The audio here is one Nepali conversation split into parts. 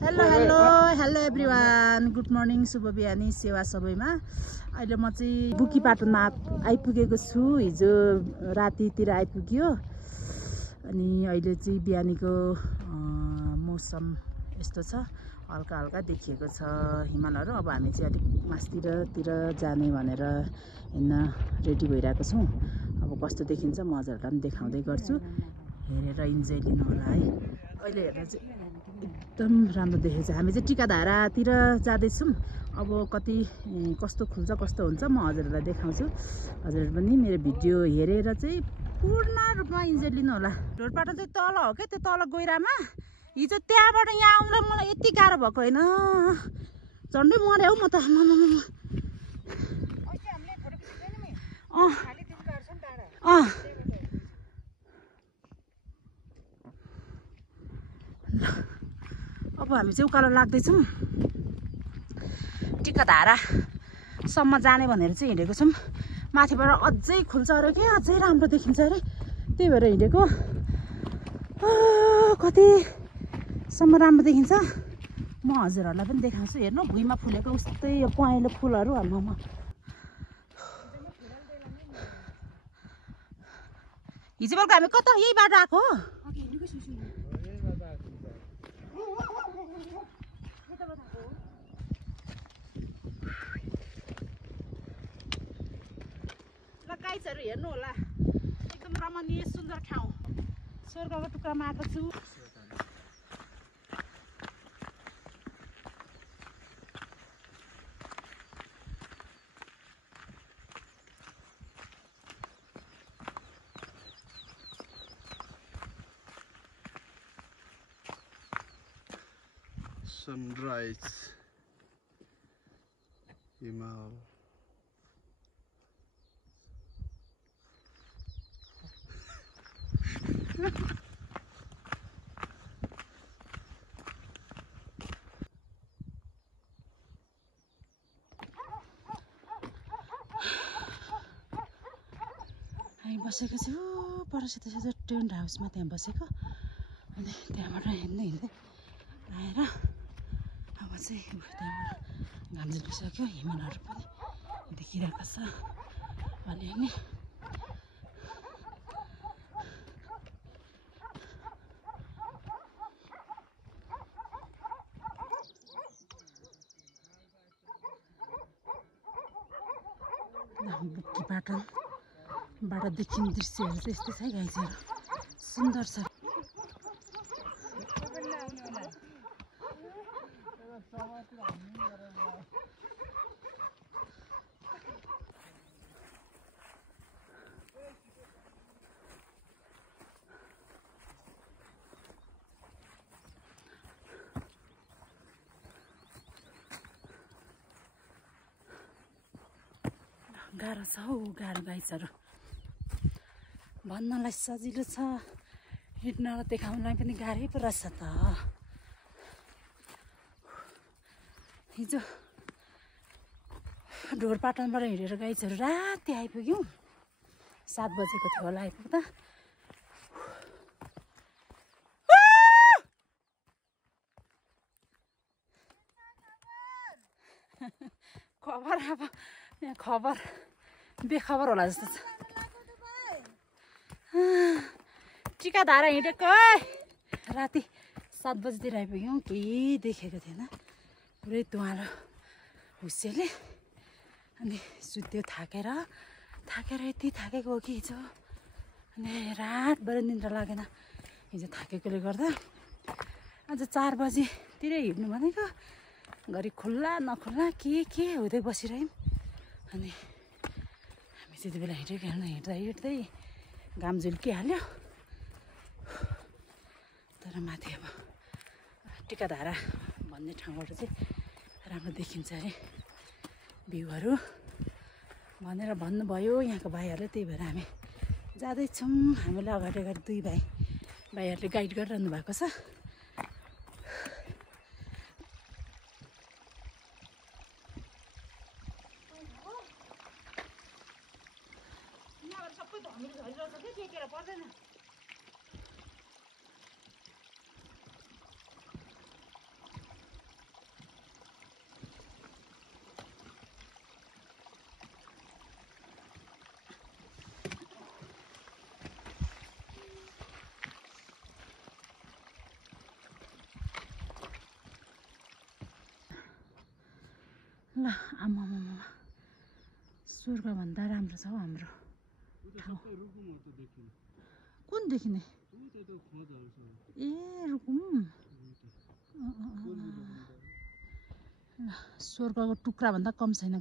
Hello hello hello everyone, good morning, शुभ बिहानी सेवा सबैमा। अहिले म चाहिँ बुकीपाटनमा आइपुगेको छु। हिजो रातितिर आइपुग्यो अनि अहिले चाहिँ बिहानीको मौसम यस्तो छ, हल्का हल्का देखिएको छ हिमालहरू। अब हामी चाहिँ अलिक मास्तिर जाने भनेर हिँड्न रेडी भइरहेको छौँ। अब कस्तो देखिन्छ म हजुरहरूलाई पनि देखाउँदै गर्छु, हेरेर इन्जोय लिनु होला है। अहिले हेर्दा चाहिँ एकदम राम्रो देखेको छ। हामी चाहिँ टिकाधारातिर जाँदैछौँ। अब कति कस्तो खुल्छ कस्तो हुन्छ म हजुरहरूलाई देखाउँछु। हजुरहरू पनि मेरो भिडियो हेरेर चाहिँ पूर्ण रूपमा इन्जोय लिनु होला। ढोरपाटन चाहिँ तल हो क्या, त्यो तल गहिरामा। हिजो त्यहाँबाट यहाँ आउनुलाई मलाई यति गाह्रो भएको होइन, झन्डै मर्यो हौ म त। अब हामी चाहिँ उकालो लाग्दैछौँ, टिकाधारासम्म जाने भनेर चाहिँ हिँडेको छौँ। माथिबाट अझै खुल्छ अरे क्या, अझै राम्रो देखिन्छ अरे, त्यही भएर हिँडेको। कतिसम्म राम्रो देखिन्छ म हजुरहरूलाई पनि देखाउँछु। हेर्नु भुइँमा फुलेको उस्तै यो पहेँलो फुलहरू हाम्रोमा। हिजो बेलुका हामी कता यही बाटो आएको हो? ल गाइजहरू हेर्नु होला, एकदम रमणीय सुन्दर ठाउँ, स्वर्गको टुक्रामा आएको छु। Sunrise Himal. हामी बसेको छु पर सिधै टेन्ट हाउसमा, त्यहाँ बसेको। अनि त्यहाँबाट हिँड्दै आएर अब चाहिँ त्यहाँबाट घाम झुलिसक्यो, हिमालहरू पनि देखिरहेको छ अलिअलि। बुकीपाटनबाट देखिने दृश्यहरू चाहिँ यस्तै छ है गाइजहरू, सुन्दर छ। गाह्रो छ हौ, गाह्रो गाइजहरू। भन्नलाई सजिलो छ, हिँड्नलाई देखाउनलाई पनि गाह्रै पो रहेछ त। हिजो ढोरपाटनबाट हिँडेर गाइजहरू राति आइपुग्यौँ, 7 बजेको थियो होला आइपुग्दा। खबर अब यहाँ खबर बेखबर होला जस्तो छ। टिकाधारा हिँडेको राति 7 बजीतिर आइपुग्यौँ, केही देखेको थिएन, पुरै धुवाँलो हुस्सेले। अनि सुत्यो, थाकेर यति थाकेको हो कि हिजो। अनि रातभर निन्द्रा लागेन हिजो थाकेकोले गर्दा। आज 4 बजीतिर हिँड्नु भनेको, घरि खुल्ला नखुल्ला के हुँदै बसिरह्यौँ। अनि हामी त्यति बेला हिँड्दै घाम झुल्किहाल्यो। तर माथि अब टिकाधारा भन्ने ठाउँबाट चाहिँ राम्रो देखिन्छ अरे भ्यूहरू भनेर भन्नुभयो यहाँको भाइहरूले, त्यही भएर हामी जाँदैछौँ। हामीलाई अगाडि 2 भाइहरूले गाइड गरिरहनु भएको छ। सबै धमिलो झरिरहेको छ कि टेकेर पर्दैन। ल आमा स्वर्गभन्दा राम्रो छ हौ हाम्रो ठाउँ। कुन देखिने ए रुकुम ल स्वर्गको टुक्राभन्दा कम छैन।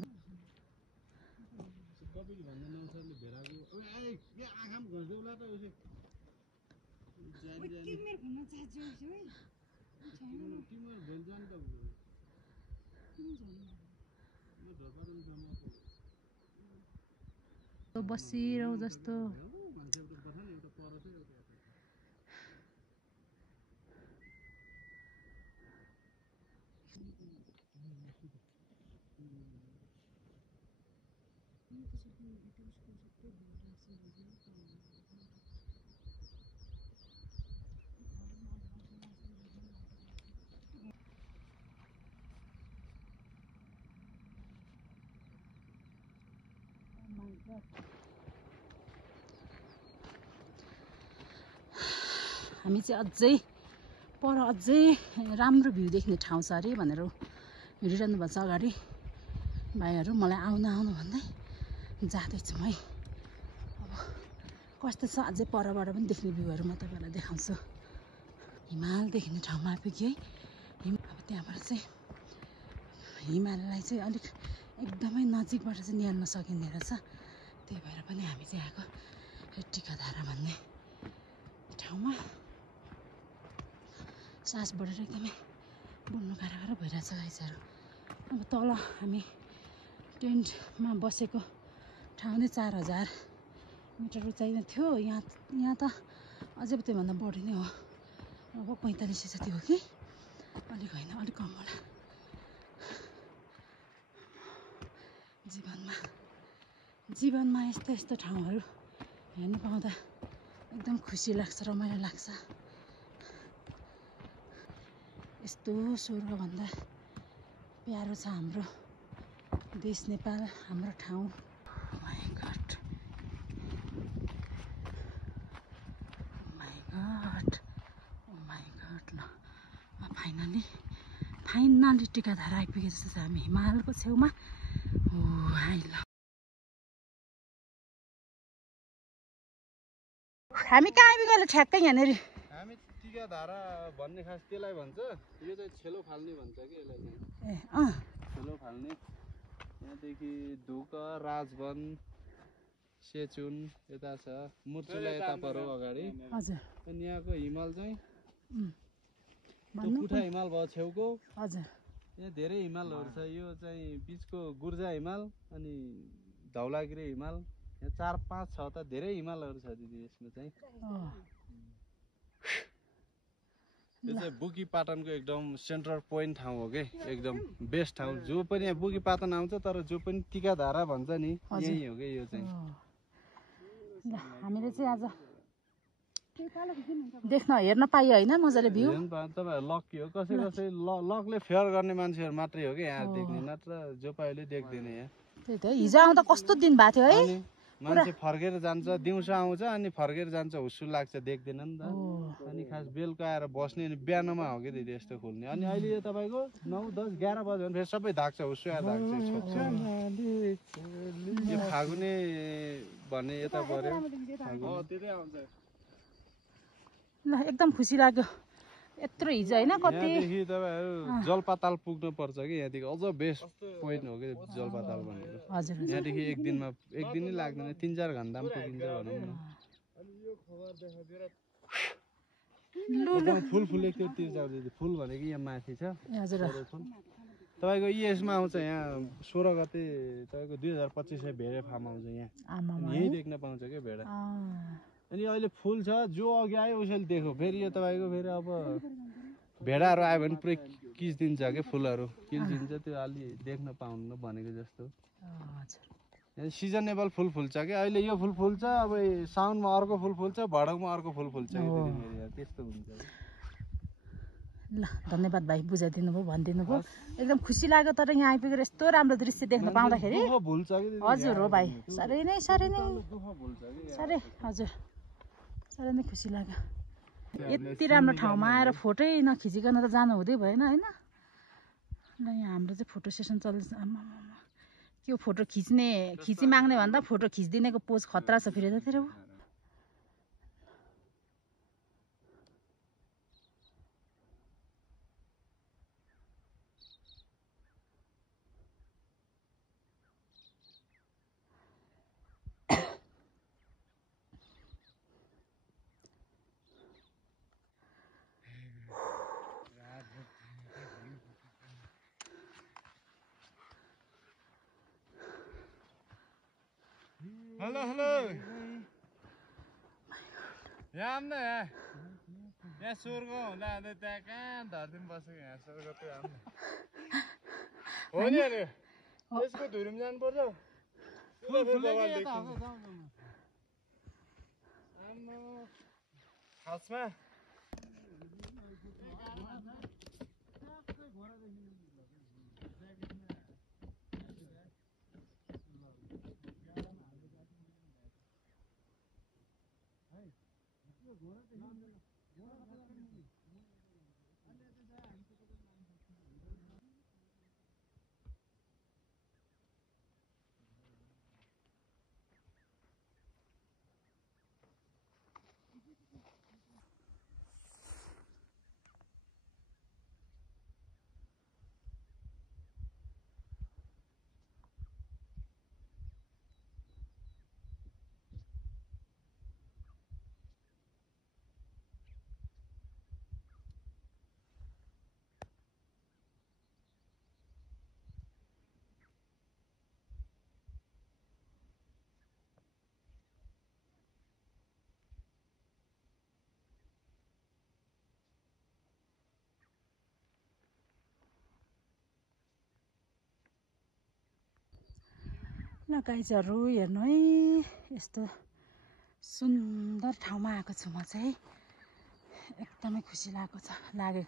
बसिरहु जस्तो हामी चाहिँ अझै पर अझै राम्रो भ्यू देख्ने ठाउँ छ अरे भनेर हिँडिरहनु भएको छ अगाडि भाइहरू। मलाई आउनु भन्दै जाँदैछु है। अब कस्तो छ अझै परबाट पनि देख्ने भ्यूहरू म तपाईँलाई देखाउँछु। हिमाल देखिने ठाउँमा आइपुग्यो है। अब त्यहाँबाट चाहिँ हिमाललाई चाहिँ अलिक एकदमै नजिकबाट चाहिँ निहाल्न सकिने रहेछ। त्यही भएर पनि हामी चाहिँ आएको टिकाधारा भन्ने ठाउँमा। सास बढेर एकदमै बोल्नु गाह्रो भइरहेछ गाइसहरू। अब तल हामी टेन्टमा बसेको ठाउँ नै 4000 मिटर उचाइमा थियो। यहाँ त अझै त्योभन्दा बढी नै हो। अब 45 जति हो कि अलिक होइन, अलिक कम होला। जीवनमा यस्तो ठाउँहरू हेर्नु पाउँदा एकदम खुसी लाग्छ, रमाइलो लाग्छ। यस्तो स्वर्गभन्दा प्यारो छ हाम्रो देश नेपाल, हाम्रो ठाउँ। माई गड ल फाइनली टिकाधारा आइपुगे जस्तो छ। हामी हिमालको छेउमा ल हामी कहाँ आइपुग्यो ठ्याक्कै यहाँनिर? हामी टिकाधारा भन्ने खास त्यसलाई भन्छ। यो चाहिँ छेलो फाल्ने भन्छ कि यसलाई चाहिँ। छेलो फाल्ने। यहाँदेखि धुक, राजवन, सेचुन यता छ, मुर्चुला यता पऱ्यो अगाडि। हजुर। अनि यहाँको हिमाल चाहिँ पुठा हिमाल भयो छेउको। हजुर। यहाँ धेरै हिमालहरू छ। यो चाहिँ बिचको गुर्जा हिमाल अनि धौलागिरी हिमाल। यहाँ 4-5 छ त धेरै हिमालहरू छ दिदी यसमा चाहिँ। यो चाहिँ बुकीपाटनको एकदम सेन्ट्रल पोइन्ट ठाउँ हो कि एकदम बेस्ट ठाउँ। जो पनि यहाँ बुकीपाटन आउँछ तर जो पनि टिकाधारा भन्छ नि यही हो कि यो चाहिँ। ल हामीले चाहिँ आज हेर्न पाइयो होइन मजाले भ्यू। तपाईहरु लकी हो। कसै लकले फेयर गर्ने मान्छेहरू मात्रै हो कि यहाँ देख्ने, नत्र जो पाइले देख्दैन यहाँ। त्यही त हिजो आउँदा कस्तो दिन भएको थियो है। मान्छे फर्केर जान्छ, दिउँसो आउँछ अनि फर्केर जान्छ, हुस्सु लाग्छ, देख्दैन नि त। अनि खास बेलुका आएर बस्ने अनि बिहानमा हो कि दिदी यस्तो खुल्ने। अनि अहिले यो तपाईँको 9, 10, 11 बज्यो भने फेरि सबै धाक्छ, हुस्सु आएर धाक्छ। यो फागुने भन्ने यता पर्यो। त्यतै आउँछ। ल एकदम खुसी लाग्यो यत्रो हिजो होइन। कति यहाँदेखि तपाईँहरू जलपाताल पुग्नु पर्छ कि यहाँदेखि अझ बेस्ट पोइन्ट हो कि जलपाताल भनेको। हजुर। यहाँदेखि एक दिनै लाग्दैन, 3-4 घन्टामा पुगिन्छ भनौँ न। फुल एक त्यो फुल भनेको यहाँ माथि छ। हजुर। तपाईँको यसमा आउँछ यहाँ 16 गते तपाईँको 2025 भेडा फार्म आउँछ यहाँ। यहीँ देख्न पाउँछ क्या भेडा। अनि अहिले फुल छ, जो अघि आयो उसैले देख्यो। फेरि यो तपाईँको फेरि अब भेडाहरू आयो भने पुरै किचिदिन्छ क्या, फुलहरू किल्चिन्छ। त्यो अलि देख्न पाउनु भनेको जस्तो। सिजनेबल फुल फुल्छ क्या। अहिले यो फुल फुल्छ, अब साउनमा अर्को फुल फुल्छ, भदौमा अर्को फुल फुल्छ। त्यस्तो हुन्छ। ल धन्यवाद भाइ, बुझाइदिनु भयो, भनिदिनु भयो। एकदम खुसी लाग्यो। तर यहाँ आइपुगेर यस्तो राम्रो दृश्य देख्न पाउँदाखेरि। हजुर हो भाइ, साह्रै नै हजुर साह्रै नै खुसी लाग्यो। यति राम्रो ठाउँमा आएर फोटै नखिचिकन त जानु हुँदै भएन होइन। ल यहाँ हाम्रो चाहिँ फोटो सेसन चल्दैछ आमा के फोटो खिची माग्ने भन्दा फोटो खिचिदिनेको पोज खतरा छ फेरि त तेरो हेलो यहाँ आउनु न यहाँ स्वर्ग हुँदा हुँदै त्यहाँ कहाँ धरतीमा बसेको यहाँ स्वर्ग त्यो आउनु हो नि अनि यसको धुरीमा जानु पर्छ खासमा ल गाइजहरू हेर्नु है यस्तो सुन्दर ठाउँमा आएको छु म चाहिँ एकदमै खुसी लागेको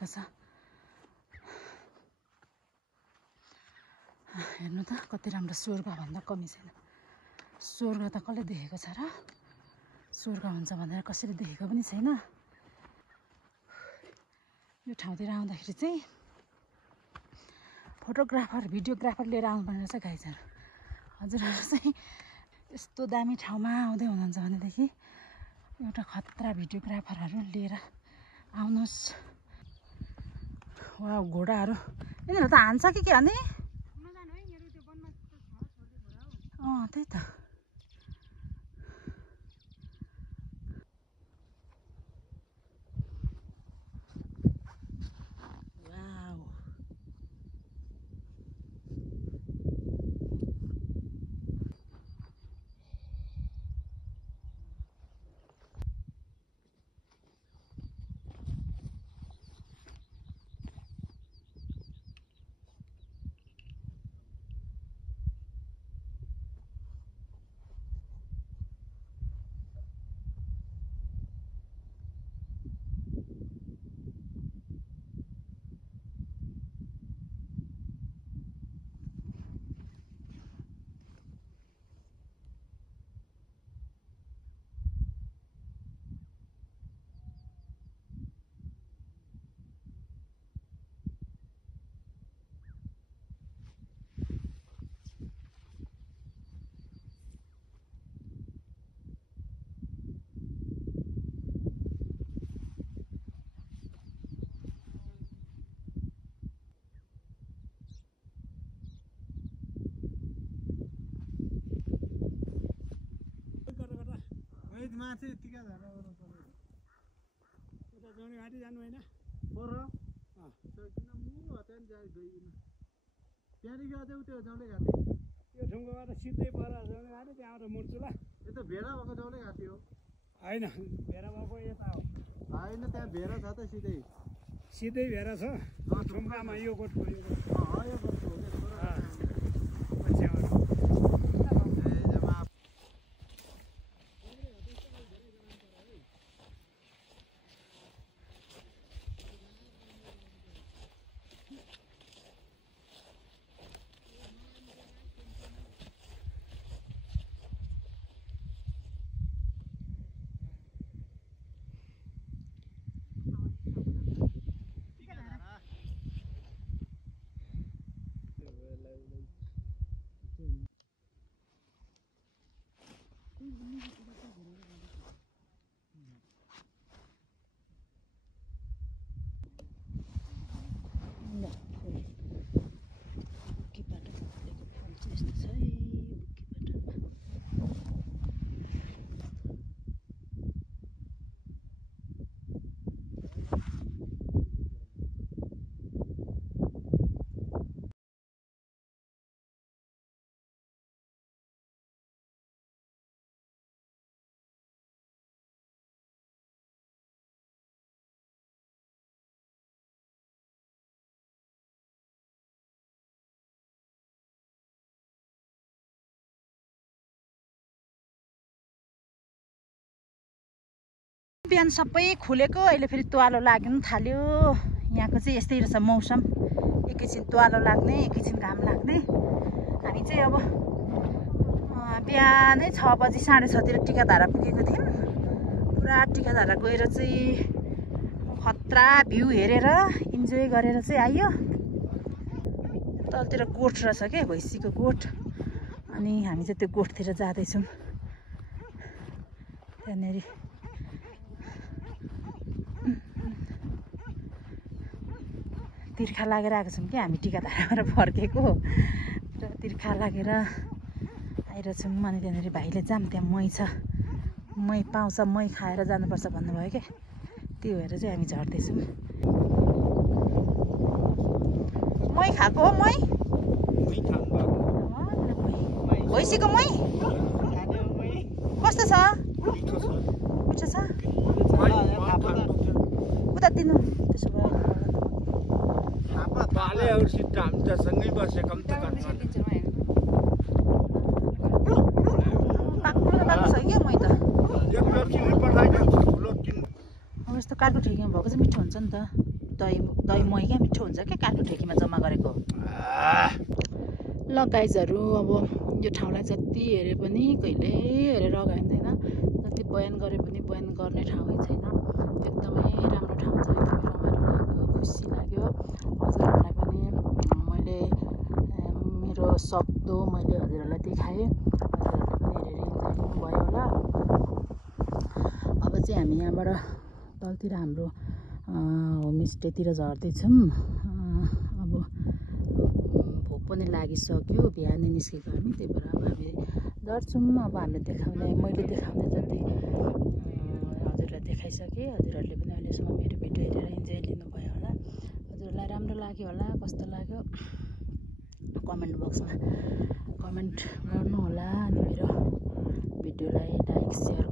छ हेर्नु त कति राम्रो स्वर्ग भन्दा कमी छैन स्वर्ग त कसले देखेको छ र स्वर्ग हुन्छ भनेर कसैले देखेको पनि छैन यो ठाउँतिर आउँदाखेरि चाहिँ फोटोग्राफर भिडियोग्राफर लिएर आउनुपर्ने रहेछ गाइजहरू हजुरहरू चाहिँ यस्तो दामी ठाउँमा आउँदै हुनुहुन्छ भनेदेखि एउटा खतरा भिडियोग्राफरहरू लिएर आउनुहोस् वा घोडाहरू यिनीहरू त हान्छ कि के भने त्यही त माथि यतिका झरा उता जाने घाटी जानु होइन पर त्यहाँदेखि अझै उयो जाउँदै घाटी यो ढुङ्गाबाट सिधै पर जाउने घाटी त्यहाँबाट मुड्छु ल यो त भेडा भएको जाउँदै घाटी हो होइन भेडा भएको यता हो होइन त्यहाँ भेडा छ त सिधै भेडा छ ढुङ्गामा यो गोठको यो गोठको बिहान सबै खुलेको अहिले फेरि तुवालो लाग्नु थाल्यो यहाँको चाहिँ यस्तै रहेछ मौसम एकैछिन तुवालो लाग्ने एकैछिन घाम लाग्ने हामी चाहिँ अब बिहानै 6 बजी 6:30 तिर टिकाधारा पुगेको थियौँ पुरा टिकाधारा गएर चाहिँ खतरा भ्यू हेरेर इन्जोय गरेर चाहिँ आयो तलतिर गोठ रहेछ के भैँसीको गोठ अनि हामी चाहिँ त्यो गोठतिर जाँदैछौँ त्यहाँनिर तिर्खा लागेर आएको छौँ कि हामी टिकाधाराबाट फर्केको र तिर्खा लागेर आइरहेछौँ अनि त्यहाँनिर भाइले जाम त्यहाँ मही छ मही पाउँछ मही खाएर जानुपर्छ भन्नुभयो क्या त्यो भएर चाहिँ हामी झर्दैछौँ मही खाएको हो मही भैँसीको मही कस्तो छ मिठो छ उता दिनु त्यसो भए अब यस्तो काटु ठेकीमा भएको चाहिँ मिठो हुन्छ नि त दही मही क्या मिठो हुन्छ क्या काटु ठेकीमा जम्मा गरेको ल गाइजहरू अब यो ठाउँलाई जति हेरे पनि कहिल्यै हेरेर अगाइँदैन जति बयान गरे पनि बयान गर्ने ठाउँै छैन एकदमै राम्रो ठाउँ छ एकदमै रमाइलो लाग्यो खुसी लाग्यो हजुरहरूलाई पनि मैले मेरो सक्दो मैले हजुरहरूलाई देखाएँ हजुरहरूले पनि हेरेर इन्जोय लिनुभयो होला अब चाहिँ हामी यहाँबाट तलतिर हाम्रो होमस्टेतिर झर्दैछौँ अब भोक पनि लागिसक्यो बिहानै निस्केको हामी त्यही भएर अब हामी झर्छौँ अब हामीले देखाउने मैले देखाउने जति हजुरलाई देखाइसकेँ हजुरहरूले पनि अहिलेसम्म मेरो भिडियो हेरेर इन्जोय लिनुभयो होला हजुरलाई राम्रो लाग्यो होला कस्तो लाग्यो कमेन्ट बक्समा कमेन्ट गर्नु होला अनि मेरो भिडियोलाई लाइक सेयर